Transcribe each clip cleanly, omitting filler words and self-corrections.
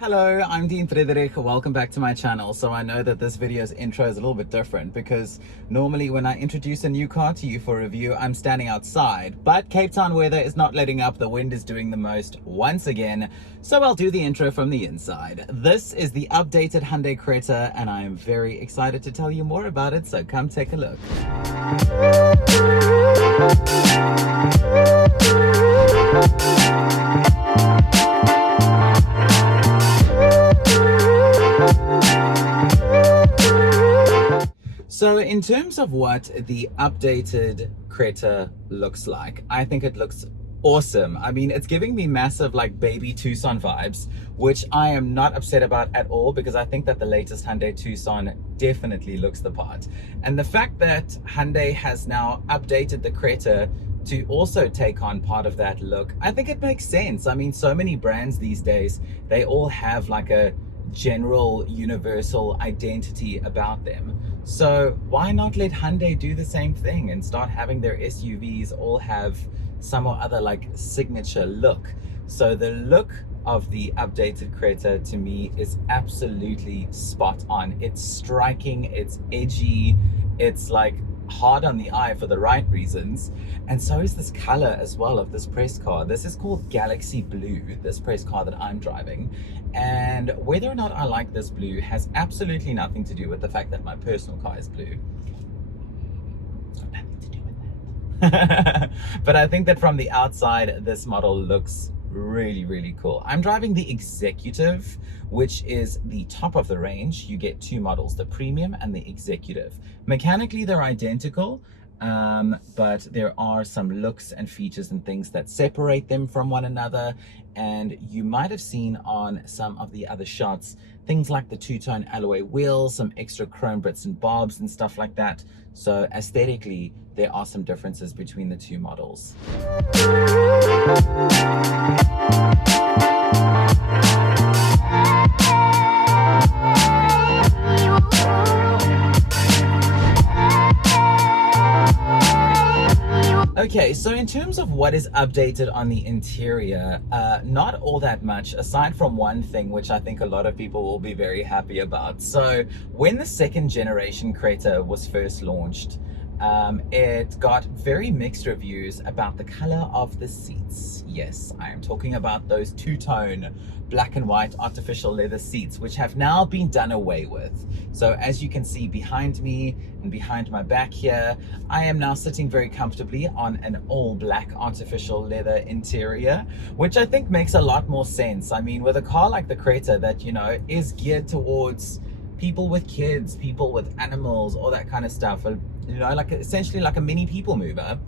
Hello, I'm Dean Friederich. Welcome back to my channel. So I know that this video's intro is a little bit different because normally when I introduce a new car to you for review, I'm standing outside. But Cape Town weather is not letting up. The wind is doing the most once again. So I'll do the intro from the inside. This is the updated Hyundai Creta and I am very excited to tell you more about it. So come take a look. So in terms of what the updated Creta looks like, I think it looks awesome. I mean, it's giving me massive like baby Tucson vibes, which I am not upset about at all because I think that the latest Hyundai Tucson definitely looks the part. And the fact that Hyundai has now updated the Creta to also take on part of that look, I think it makes sense. I mean, so many brands these days, they all have like a general universal identity about them. So why not let Hyundai do the same thing and start having their SUVs all have some or other like signature look? So the look of the updated Creta to me is absolutely spot on. It's striking, it's edgy, it's like hard on the eye for the right reasons, and so is this color as well of this press car. This is called Galaxy Blue, this press car that I'm driving, and whether or not I like this blue has absolutely nothing to do with the fact that my personal car is blue. It's got nothing to do with that. But I think that from the outside this model looks really cool. I'm driving the Executive, which is the top of the range. You get two models, the Premium and the Executive. Mechanically they're identical, but there are some looks and features and things that separate them from one another. And you might have seen on some of the other shots things like the two-tone alloy wheels, some extra chrome bits and bobs and stuff like that. So aesthetically there are some differences between the two models. Okay, so in terms of what is updated on the interior, not all that much, aside from one thing which I think a lot of people will be very happy about. So when the second generation Creta was first launched, it got very mixed reviews about the color of the seats. Yes, I am talking about those two-tone black and white artificial leather seats, which have now been done away with. So as you can see behind me and behind my back here, I am now sitting very comfortably on an all black artificial leather interior, which I think makes a lot more sense. I mean, with a car like the Creta that, you know, is geared towards people with kids, people with animals, all that kind of stuff, you know, like essentially like a mini people mover,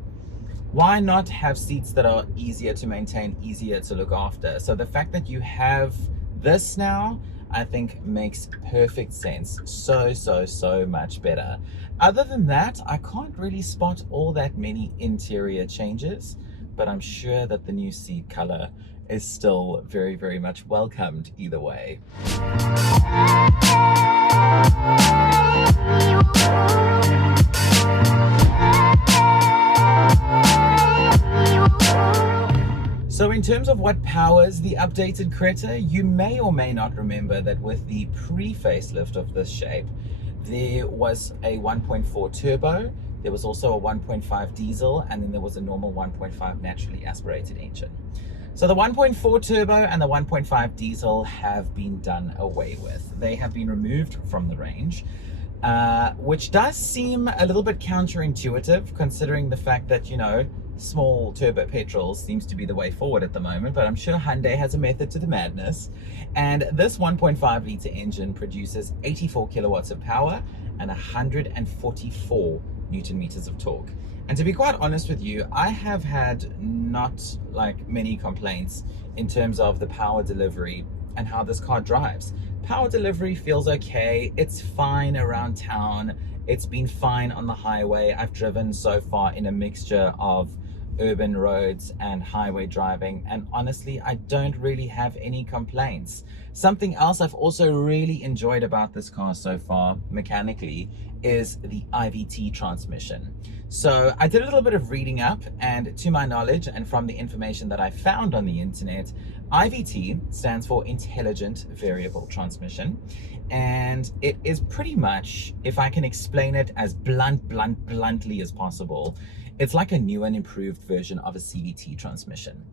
why not have seats that are easier to maintain, easier to look after? So the fact that you have this now, I think makes perfect sense. So much better. Other than that, I can't really spot all that many interior changes, but I'm sure that the new seat color is still very much welcomed either way. So in terms of what powers the updated Creta, you may or may not remember that with the pre-facelift of this shape, there was a 1.4 turbo, there was also a 1.5 diesel, and then there was a normal 1.5 naturally aspirated engine. So the 1.4 turbo and the 1.5 diesel have been done away with. They have been removed from the range, which does seem a little bit counterintuitive considering the fact that, you know, small turbo petrols seems to be the way forward at the moment, but I'm sure Hyundai has a method to the madness. And this 1.5 litre engine produces 84 kilowatts of power and 144 Newton meters of torque. And to be quite honest with you, I have had not like many complaints in terms of the power delivery and how this car drives. Power delivery feels okay, it's fine around town, it's been fine on the highway. I've driven so far in a mixture of urban roads and highway driving, and honestly, I don't really have any complaints. Something else I've also really enjoyed about this car so far, mechanically, is the IVT transmission. So I did a little bit of reading up, and to my knowledge and from the information that I found on the internet, IVT stands for Intelligent Variable Transmission, and it is pretty much, if I can explain it as bluntly as possible, it's like a new and improved version of a CVT transmission.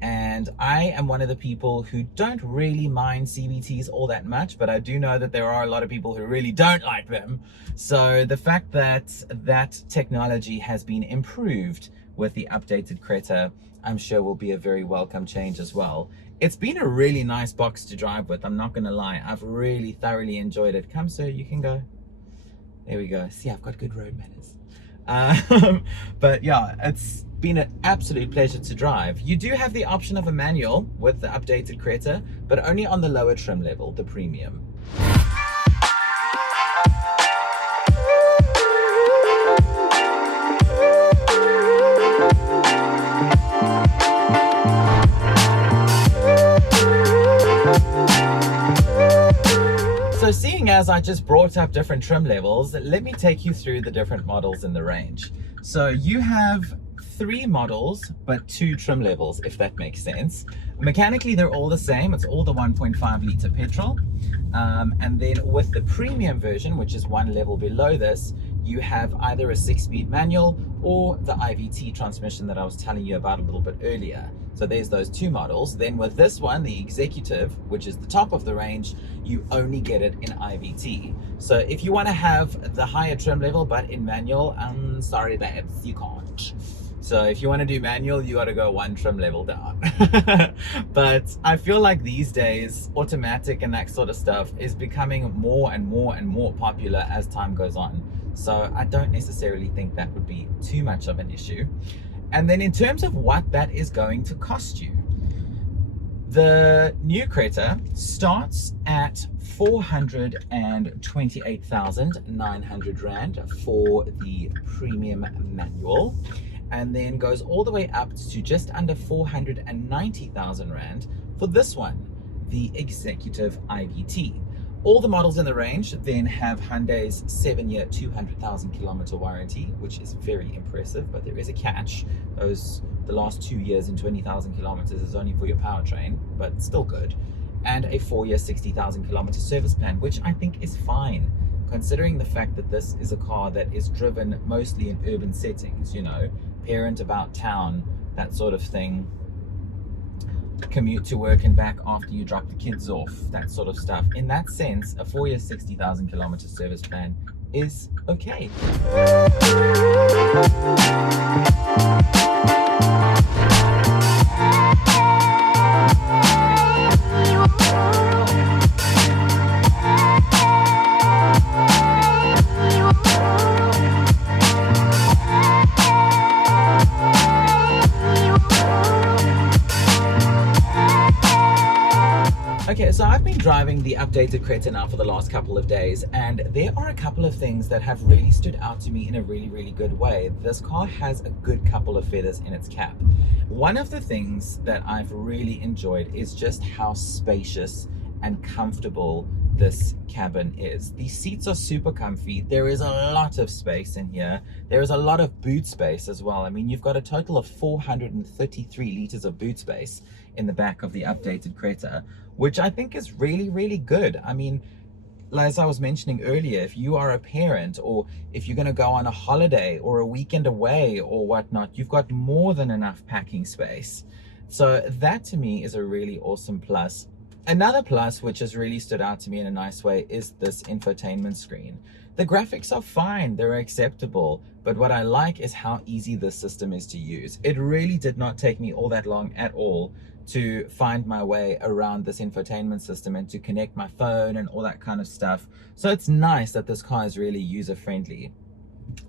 And I am one of the people who don't really mind CVTs all that much, but I do know that there are a lot of people who really don't like them. So the fact that that technology has been improved with the updated Creta, I'm sure will be a very welcome change as well. It's been a really nice box to drive with, I'm not gonna lie. I've really thoroughly enjoyed it. Come, sir, you can go. There we go. See, I've got good road manners. But yeah, it's been an absolute pleasure to drive. You do have the option of a manual with the updated Creta, but only on the lower trim level, the premium. So seeing as I just brought up different trim levels, let me take you through the different models in the range. So you have 3 models, but 2 trim levels, if that makes sense. Mechanically, they're all the same. It's all the 1.5 litre petrol. And then with the premium version, which is 1 level below this, you have either a 6-speed manual or the IVT transmission that I was telling you about a little bit earlier. So there's those 2 models. Then with this one, the Executive, which is the top of the range, you only get it in IVT. So if you want to have the higher trim level but in manual, I'm sorry babes, you can't. So if you want to do manual, you got to go 1 trim level down. But I feel like these days, automatic and that sort of stuff is becoming more and more popular as time goes on. So I don't necessarily think that would be too much of an issue. And then in terms of what that is going to cost you, the new Creta starts at 428,900 Rand for the premium manual, and then goes all the way up to just under 490,000 Rand for this one, the Executive IVT. All the models in the range then have Hyundai's 7-year, 200,000 kilometer warranty, which is very impressive, but there is a catch. The last 2 years and 20,000 kilometers is only for your powertrain, but still good. And a 4-year, 60,000 kilometer service plan, which I think is fine, considering the fact that this is a car that is driven mostly in urban settings, you know, parent about town, that sort of thing. Commute to work and back after you drop the kids off, that sort of stuff. In that sense, a 4-year, 60,000 kilometer service plan is okay. Okay, so I've been driving the updated Creta now for the last couple of days, and there are a couple of things that have really stood out to me in a really good way. This car has a good couple of feathers in its cap. One of the things that I've really enjoyed is just how spacious and comfortable this cabin is. These seats are super comfy. There is a lot of space in here. There is a lot of boot space as well. I mean, you've got a total of 433 liters of boot space in the back of the updated Creta, which I think is really good. I mean, as I was mentioning earlier, if you are a parent or if you're going to go on a holiday or a weekend away or whatnot, you've got more than enough packing space. So that to me is a really awesome plus. Another plus, which has really stood out to me in a nice way, is this infotainment screen. The graphics are fine, they're acceptable, but what I like is how easy this system is to use. It really did not take me all that long at all to find my way around this infotainment system and to connect my phone and all that kind of stuff. So it's nice that this car is really user-friendly.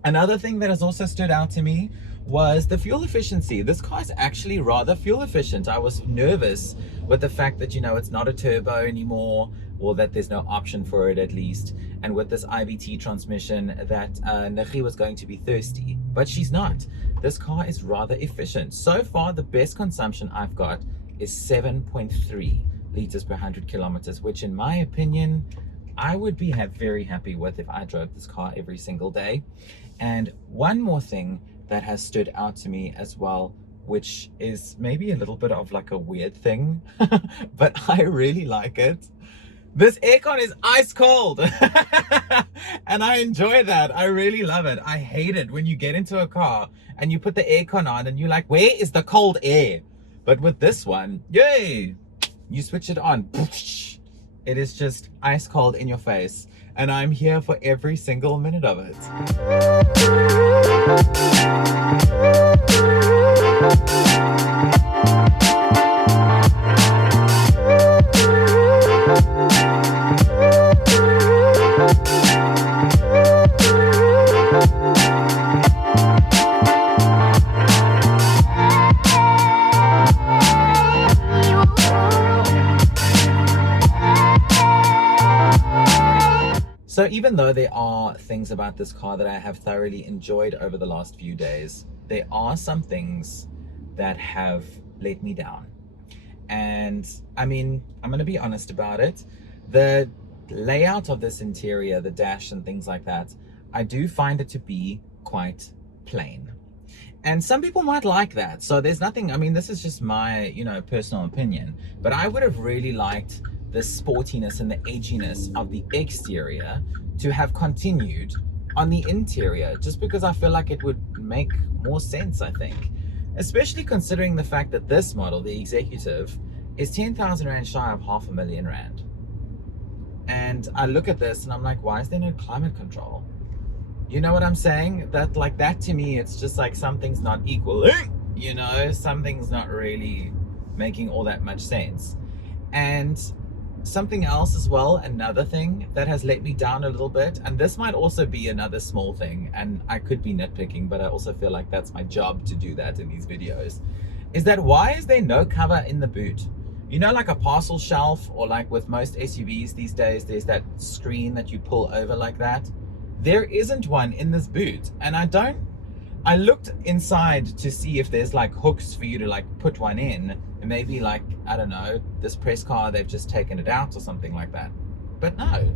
Another thing that has also stood out to me was the fuel efficiency. This car is actually rather fuel efficient. I was nervous with the fact that, you know, it's not a turbo anymore, or that there's no option for it at least. And with this IVT transmission that Nikki was going to be thirsty, but she's not. This car is rather efficient. So far, the best consumption I've got is 7.3 liters per 100 kilometers, which in my opinion, I would be very happy with if I drove this car every single day. And one more thing that has stood out to me as well, which is maybe a little bit of like a weird thing, but I really like it. This aircon is ice cold. And I enjoy that. I really love it. I hate it when you get into a car and you put the aircon on and you're like, where is the cold air? But with this one, yay, you switch it on. It is just ice cold in your face. And I'm here for every single minute of it. So even though there are things about this car that I have thoroughly enjoyed over the last few days, there are some things that have let me down. And I mean, I'm going to be honest about it. The layout of this interior, the dash and things like that, I do find it to be quite plain. And some people might like that. So there's nothing, I mean, this is just my, you know, personal opinion, but I would have really liked the sportiness and the edginess of the exterior to have continued on the interior, just because I feel like it would make more sense, I think. Especially considering the fact that this model, the Executive, is 10,000 Rand shy of R500,000 Rand. And I look at this and I'm like, why is there no climate control? You know what I'm saying? That, like, that to me, it's just like something's not equal. You know, something's not really making all that much sense. And something else as well, another thing that has let me down a little bit, and this might also be another small thing, and I could be nitpicking, but I also feel like that's my job to do that in these videos, is that why is there no cover in the boot? You know, like a parcel shelf, or like with most SUVs these days, there's that screen that you pull over like that. There isn't one in this boot, and I looked inside to see if there's like hooks for you to like put one in, and maybe like, I don't know, this press car, they've just taken it out or something like that. But no.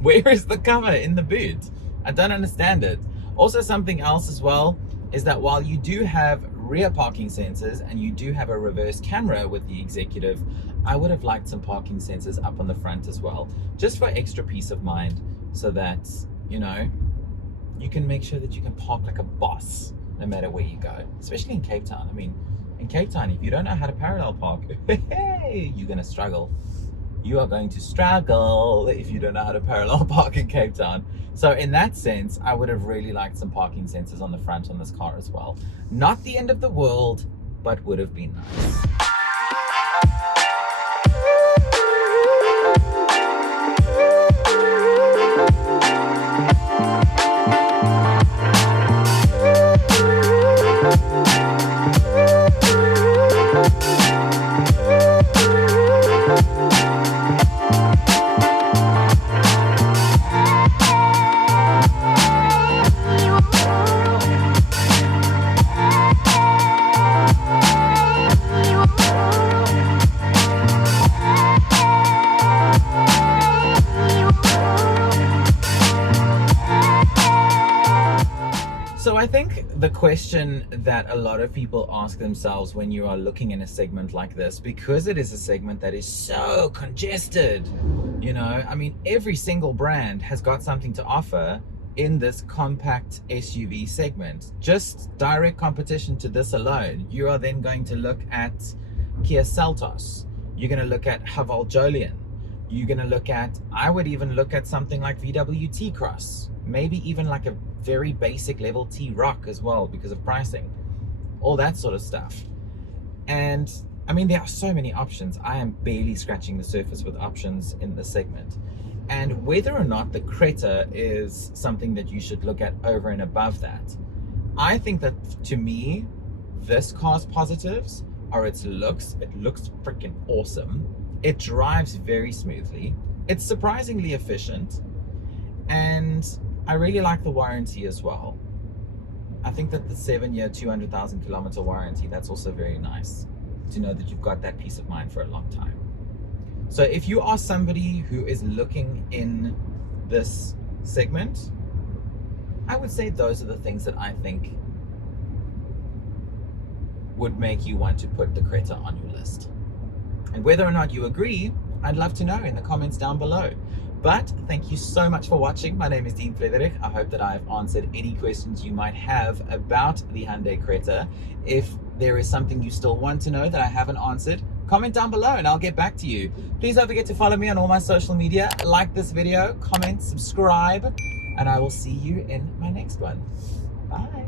Where is the cover in the boot? I don't understand it. Also, something else as well is that while you do have rear parking sensors and you do have a reverse camera with the Executive, I would have liked some parking sensors up on the front as well, just for extra peace of mind, so that, you know, you can make sure that you can park like a boss no matter where you go, especially in Cape Town. I mean, in Cape Town, if you don't know how to parallel park, hey, you're gonna struggle. You are going to struggle if you don't know how to parallel park in Cape Town. So in that sense, I would have really liked some parking sensors on the front on this car as well. Not the end of the world, but would have been nice. So I think the question that a lot of people ask themselves when you are looking in a segment like this, because it is a segment that is so congested, you know, I mean, every single brand has got something to offer in this compact SUV segment. Just direct competition to this alone, you are then going to look at Kia Seltos, you're going to look at Haval Jolion, you're going to look at, I would even look at something like VW T-Cross, maybe even like a very basic level T-Rock as well, because of pricing, all that sort of stuff. And I mean, there are so many options. I am barely scratching the surface with options in this segment. And whether or not the Creta is something that you should look at over and above that, I think that, to me, this car's positives are its looks. It looks freaking awesome. It drives very smoothly. It's surprisingly efficient. And I really like the warranty as well. I think that the 7-year, 200,000 kilometer warranty, that's also very nice to know that you've got that peace of mind for a long time. So if you are somebody who is looking in this segment, I would say those are the things that I think would make you want to put the Creta on your list. And whether or not you agree, I'd love to know in the comments down below. But thank you so much for watching. My name is Dean Friederich. I hope that I've answered any questions you might have about the Hyundai Creta. If there is something you still want to know that I haven't answered, comment down below and I'll get back to you. Please don't forget to follow me on all my social media, like this video, comment, subscribe, and I will see you in my next one. Bye.